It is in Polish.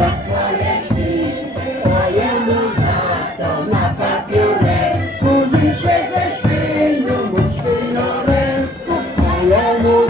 Wspólnie ja się ze świnią, bo świnio ręcku, mojemu